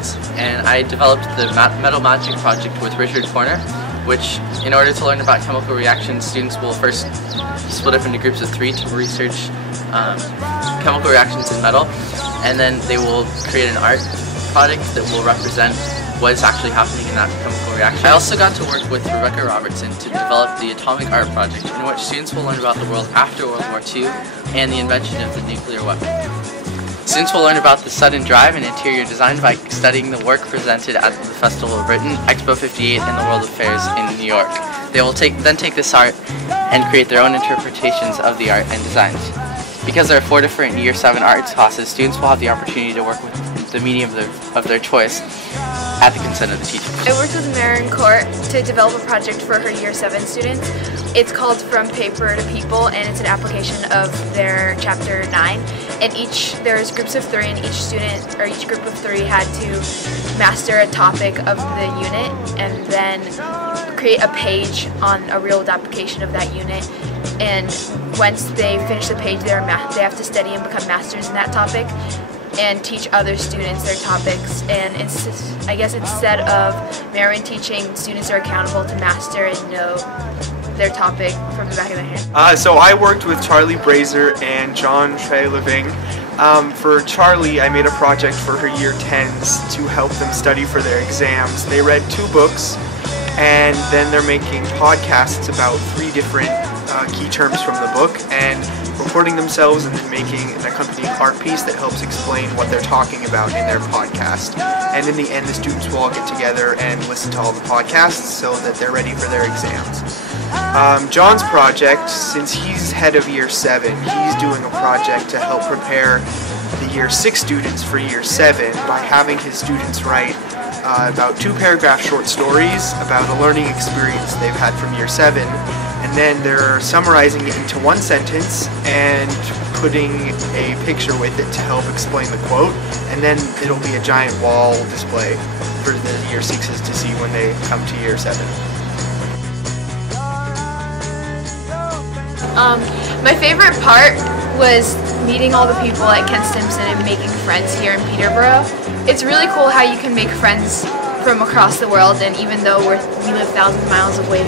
reactions, and I developed the Metal Magic project with Richard Corner, which, in order to learn about chemical reactions, students will first split up into groups of 3 to research chemical reactions in metal, and then they will create an art product that will represent what is actually happening in that chemical reaction. I also got to work with Rebecca Robertson to develop the Atomic Art Project, in which students will learn about the world after World War II and the invention of the nuclear weapon. Students will learn about the sudden drive and interior design by studying the work presented at the Festival of Britain, Expo 58, and the World of Fairs in New York. They will then take this art and create their own interpretations of the art and designs. Because there are 4 different Year 7 arts classes, students will have the opportunity to work with the medium of their choice at the consent of the teacher. I worked with Marin Court to develop a project for her Year 7 students. It's called From Paper to People, and it's an application of their Chapter 9. And there's groups of 3, and each student, or each group of 3 had to master a topic of the unit and then create a page on a real-world application of that unit. And once they finish the page, they have to study and become masters in that topic and teach other students their topics. And I guess instead of Marin teaching, students are accountable to master and know their topic from the back of their hand. So I worked with Charlie Brazier and John Trey-Living. For Charlie, I made a project for her Year 10s to help them study for their exams. They read 2 books, and then they're making podcasts about 3 different key terms from the book and recording themselves and then making an accompanying art piece that helps explain what they're talking about in their podcast. And in the end, the students will all get together and listen to all the podcasts so that they're ready for their exams. John's project, since he's head of Year 7, he's doing a project to help prepare the Year 6 students for Year 7 by having his students write about 2-paragraph short stories about a learning experience they've had from Year 7, and then they're summarizing it into 1 sentence and putting a picture with it to help explain the quote, and then it'll be a giant wall display for the Year 6s to see when they come to Year 7. My favorite part was meeting all the people at Ken Stimpson and making friends here in Peteborough. It's really cool how you can make friends from across the world, and even though we live 1,000 miles away,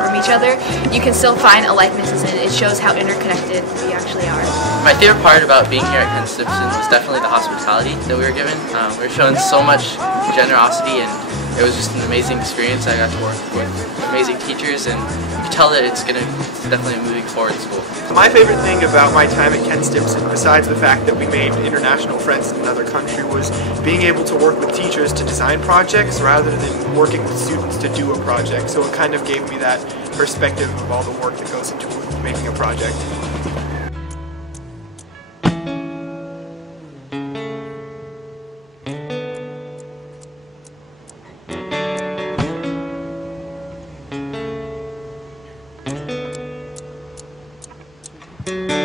from each other, you can still find a likeness, and it shows how interconnected we actually are. My favorite part about being here at Ken Stimpson was definitely the hospitality that we were given. We were shown so much generosity, and it was just an amazing experience. I got to work with amazing teachers, and you can tell that it's definitely moving forward in school. My favorite thing about my time at Ken Stimpson, besides the fact that we made international friends in another country, was being able to work with teachers to design projects rather than working with students to do a project. So it kind of gave me that perspective of all the work that goes into making a project. Thank you.